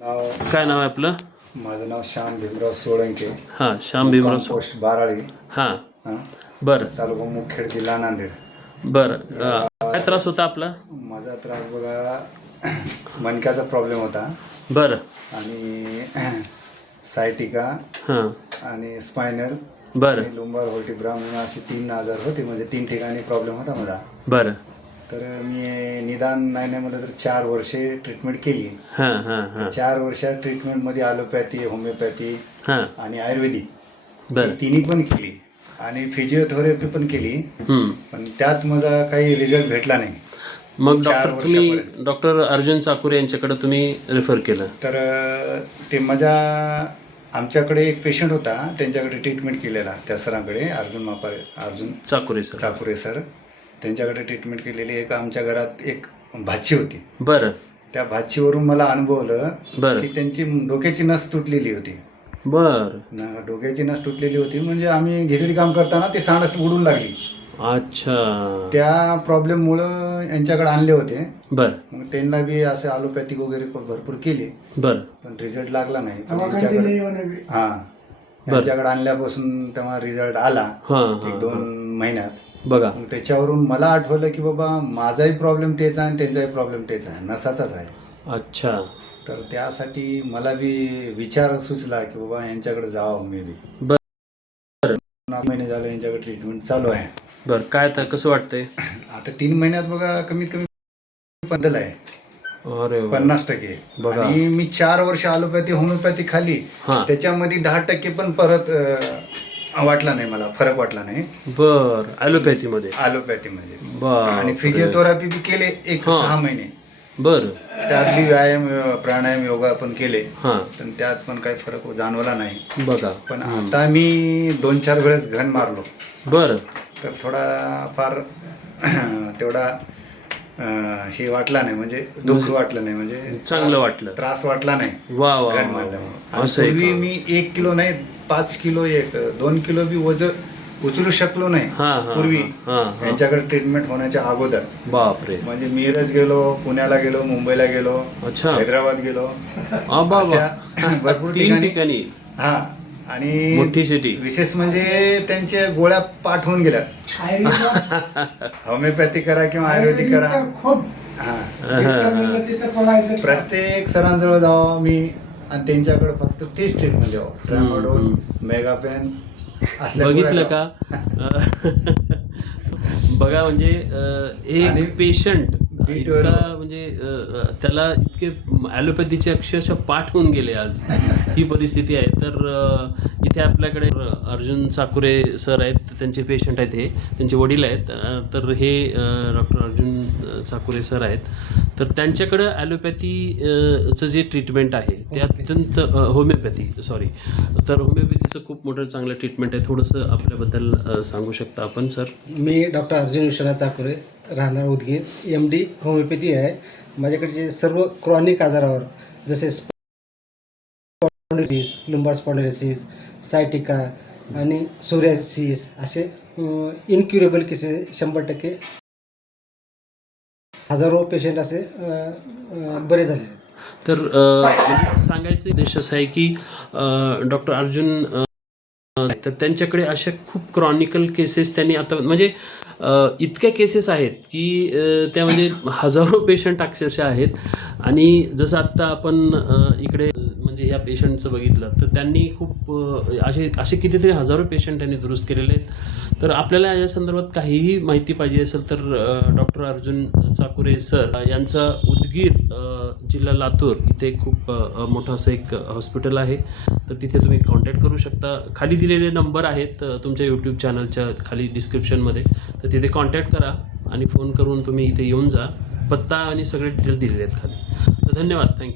काय नाव आहे आपलं? माझं नाव श्याम भीमराव सोळंके. हां, श्याम भीमराव पोस्ट बाराळी, हां, बरं तालुका मुखेड, जिल्हा नांदेड. बरं. काय त्रास होता आपला? माझा त्रास बघा मणक्याचा प्रॉब्लेम होता बरं. आणि सायटिका हां, आणि स्पायनल बरं आणि लुंबार व्हर्टिब्रा म्हणून असे 3 आजार होते. म्हणजे 3 ठिकाणी प्रॉब्लेम होता माझा. बरं. तर मी निदान नाही म्हटलं तर 4 वर्षे ट्रीटमेंट केली. हां हां हां 4 वर्षात ट्रीटमेंटमध्ये ॲलोपॅथी, होमिओपॅथी हां आणि आयुर्वेदिक बरं. तिन्ही पण केली आणि फिजिओथेरपी पण केली. हं. पण त्यात माझा काही रिझल्ट भेटला नाही. मग 4 तुम्ही डॉक्टर अर्जुन चाकुरे यांच्याकडे तुम्ही रेफर केलं? तर ते आमच्याकडे एक पेशंट होता, त्यांच्याकडे ट्रीटमेंट केलेला त्या सरांकडे, अर्जुन चाकुरे सर. चाकुरे सर. त्यांच्याकडे ट्रीटमेंट केलेली. एक आमच्या घरात एक भाची होती. बरं त्या भाचीवरून मला अनुभवलं बरं की त्यांची डोक्याची नस तुटलेली होती. बरं. डोक्याची नस तुटलेली होती म्हणजे आम्ही घिसडी काम करताना ते सांडच उडून लागली. अच्छा. त्या प्रॉब्लेममुळं यांच्याकडे आणले होते. बरं मग त्यांना बी असे ॲलोपॅथिक वगैरे भरपूर केली, बरं पण रिझल्ट लागला नाही. यांच्याकडे आणल्यापासून तेव्हा रिझल्ट आला हां 1-2 महिन्यात. बघा. मग त्याच्यावरून मला आठवलं की बाबा माझाही प्रॉब्लेम तेच आहे आणि त्यांचाही प्रॉब्लेम तेच आहे, नसाचाच आहे. अच्छा. तर त्यासाठी मला बी विचार सुचला की बाबा यांच्याकडे जावं मी बी. बरं 9 महिने झाले यांच्याकडे ट्रीटमेंट चालू आहे. बरं. काय तर कसं वाटतंय आता 3 महिन्यात बघा कमीत कमी बदल आहे. अरे वा. 50% बघा. आणि मी 4 वर्ष ॲलोपॅथी होमिओपॅथी खाल्ली, हां. त्याच्यामध्ये 10% पण परत वाटला नाही, मला फरक वाटला नाही बरं. ॲलोपॅथीमध्ये? ॲलोपॅथीमध्ये. बरं. आणि फिजिओथेरपी बी केले 6 महिने. बरं. त्यात बी व्यायाम, प्राणायाम, योगा पण केले, हां. पण त्यात पण काही फरक जाणवला नाही. बघा. पण आता मी 2-4 वेळेस घन मारलो. बरं. तर थोडा फार तेवढा हे वाटला नाही, म्हणजे दुःख वाटलं नाही, म्हणजे चांगलं वाटलं, त्रास वाटला नाही वा वा घन वा. मारल्यामुळे. असं आहे पूर्वी का? मी 1 किलो नाही 5 किलो 2 किलो बी वजन उचलू शकलो नाही हां हां पूर्वी, हां हां. यांच्याकडे ट्रीटमेंट होण्याच्या अगोदर. बापरे. म्हणजे मिरज गेलो, पुण्याला गेलो, मुंबईला गेलो, अच्छा. हैदराबाद गेलो, बाबा. अशा भरपूर 3 ठिकाणी. हा. आणि मोठी सिटी. विशेष म्हणजे त्यांच्या गोळ्या पाठ होऊन गेल्या. होमिओपॅथी करा किंवा आयुर्वेदिक करा. हा. प्रत्येक सरांजवळ जावं मी आणि त्यांच्याकडे फक्त तेच ट्रीटमेंट द्यावं. ट्रॅमोडोल, मेगापेन असल्या बघितलं गोळ्या का? बघा म्हणजे एक पेशंट इतका म्हणजे त्याला इतके ॲलोपॅथीचे अक्षरशः पाठ होऊन गेले आज, ही परिस्थिती आहे. तर इथे आपल्याकडे अर्जुन चाकुरे सर आहेत, त्यांचे पेशंट आहेत, हे त्यांचे वडील आहेत. तर हे डॉक्टर अर्जुन चाकुरे सर आहेत. तर त्यांच्याकडं ॲलोपॅथीचं जे ट्रीटमेंट आहे ते अत्यंत तर होमिओपॅथीचं खूप मोठं चांगलं ट्रीटमेंट आहे. थोडंसं आपल्याबद्दल सांगू शकता आपण सर? मी डॉक्टर अर्जुन विश्वनाथ चाकुरे, राहणार उदगीर, MD होमिओपॅथी आहे. माझ्याकडचे सर्व क्रॉनिक आजारावर जसे स्पॉन्डिलोसिस, लुंबार स्पॉन्डिलोसिस, सायटिका आणि सोरियासिस असे इनक्युरेबल केसेस 100% हजारो पेशंट असे बरे झाले आहेत. तर म्हणजे सांगायचं उद्देश असा आहे की डॉक्टर अर्जुन तर त्यांच्याकडे अशा खूप क्रॉनिकल केसेस त्यांनी आता म्हणजे इतक्या केसेस आहेत की त्या म्हणजे हजारो पेशंट अक्षरशः आहेत. आणि जसं आत्ता आपण इकडे म्हणजे या पेशंटचं बघितलं तर त्यांनी खूप असे कितीतरी हजारो पेशंट त्यांनी दुरुस्त केलेले आहेत. तर आपल्याला या संदर्भात काहीही माहिती पाहिजे असेल तर डॉक्टर अर्जुन चाकुरे सर यांचं उदगीर जिल्हा लातूर इथे खूप मोठं असं एक हॉस्पिटल आहे. तर तिथे तुम्ही कॉन्टॅक्ट करू शकता. खाली दिलेले नंबर आहेत तुमच्या यूट्यूब चॅनलच्या खाली डिस्क्रिप्शनमध्ये, तर तिथे कॉन्टॅक्ट करा आणि फोन करून तुम्ही इथे येऊन जा. पत्ता आणि सगळे डिटेल दिलेले आहेत खाली. तर धन्यवाद. थँक्यू.